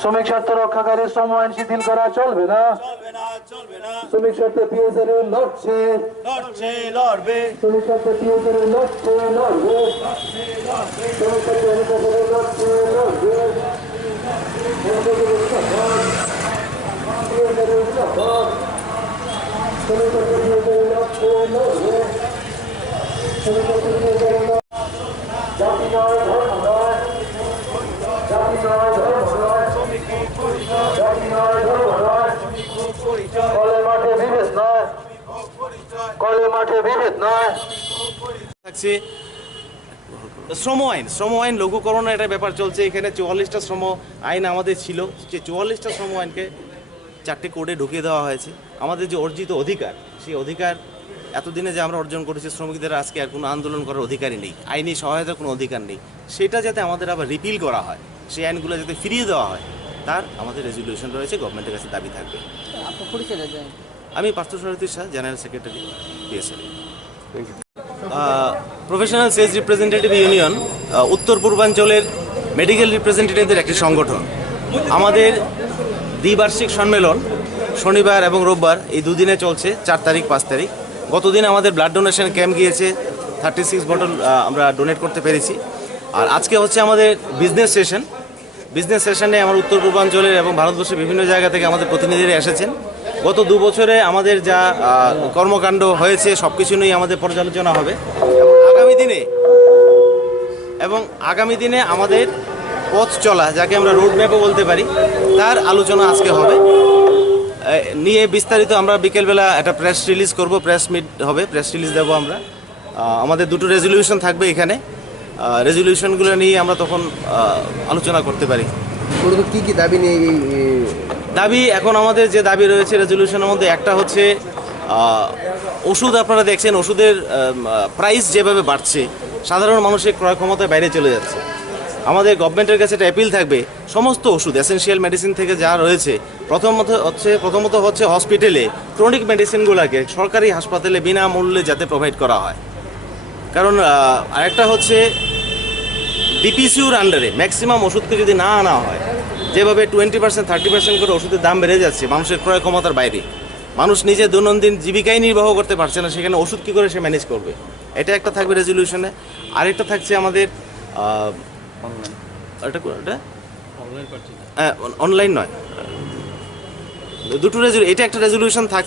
শ্রমিক স্বার্থ রক্ষাকারী শ্রম আইন শিথিল করা চলবে না, শ্রমিক স্বার্থে পিএসআর লড়ছে, লড়বে, শ্রমিক স্বার্থে পিএসআর লড়ছে, লড়বে, শ্রমিক স্বার্থে লড়ছে, লড়বে, জাতি নয়, ধর্ম নয়, জাতি নয়, ধর্ম নয়, জাতি নয়, ধর্ম নয়, কলে মাঠে বিভেদ নয়, কলে মাঠে বিভেদ নয়। শ্রম আইন লঘুকরণ একটা ব্যাপার চলছে এখানে। 44টা শ্রম আইন আমাদের ছিল, যে 44টা শ্রম আইনকে 4টে কোডে ঢুকিয়ে দেওয়া হয়েছে। আমাদের যে অর্জিত অধিকার, সেই অধিকার এতদিনে যে আমরা অর্জন করেছি, শ্রমিকদের আজকে আর কোনো আন্দোলন করার অধিকারই নেই, আইনি সহায়তার কোনো অধিকার নেই। সেটা যাতে আমাদের আবার রিপিল করা হয়, সেই আইনগুলো যাতে ফিরিয়ে দেওয়া হয়, তার আমাদের রেজলিউশন রয়েছে, গভর্নমেন্টের কাছে দাবি থাকবে। আমি Parthasarathi Shah, general secretary PSL. Professional sales representative union উত্তর পূর্বাঞ্চলের মেডিকেল রিপ্রেজেন্টেটিভদের একটি সংগঠন। আমাদের দ্বিবার্ষিক সম্মেলন শনিবার এবং রোববার এই দুদিনে চলছে, 4 তারিখ 5 তারিখ। গতদিন আমাদের ব্লাড ডোনেশন ক্যাম্প গিয়েছে, 36 বটল আমরা ডোনেট করতে পেরেছি। আর আজকে হচ্ছে আমাদের বিজনেস সেশন। বিজনেস সেশনে আমার উত্তর পূর্বাঞ্চলের এবং ভারতবর্ষের বিভিন্ন জায়গা থেকে আমাদের প্রতিনিধিরা এসেছেন। গত 2 বছরে আমাদের যা কর্মকাণ্ড হয়েছে সব কিছু নিয়ে আমাদের পর্যালোচনা হবে, এবং আগামী দিনে আমাদের পথ চলা, যাকে আমরা রোড ম্যাপও বলতে পারি, তার আলোচনা আজকে হবে। নিয়ে বিস্তারিত আমরা বিকেলবেলা একটা প্রেস রিলিজ করব, প্রেস মিট হবে, প্রেস রিলিজ দেবো আমরা। আমাদের 2টো রেজলিউশন থাকবে এখানে, রেজলিউশনগুলো নিয়ে আমরা তখন আলোচনা করতে পারি। কী কী দাবি নিয়ে? দাবি এখন আমাদের যে দাবি রয়েছে রেজলিউশনের মধ্যে, একটা হচ্ছে ওষুধ, আপনারা দেখছেন ওষুধের প্রাইস যেভাবে বাড়ছে, সাধারণ মানুষের ক্রয় ক্ষমতায় বাইরে চলে যাচ্ছে। আমাদের গভর্নমেন্টের কাছে একটা অ্যাপিল থাকবে, সমস্ত ওষুধ এসেনশিয়াল মেডিসিন থেকে যা রয়েছে, প্রথমত হচ্ছে হসপিটালে ক্রনিক মেডিসিনগুলোকে সরকারি হাসপাতালে বিনামূল্যে যাতে প্রোভাইড করা হয়। কারণ আরেকটা হচ্ছে ডিপিসিউর আন্ডারে ম্যাক্সিমাম ওষুধকে যদি না আনা হয়, যেভাবে 20% 30% করে ওষুধের দাম বেড়ে যাচ্ছে মানুষের ক্রয় ক্ষমতার বাইরে, মানুষ নিজে দৈনন্দিন জীবিকাই নির্বাহ করতে পারছে না, সেখানে ওষুধ কী করে সে ম্যানেজ করবে, এটা একটা থাকবে রেজলিউশনে। আরেকটা থাকছে আমাদের অনলাইন নয়, দুটো এটা একটা রেজলিউশন থাকছে।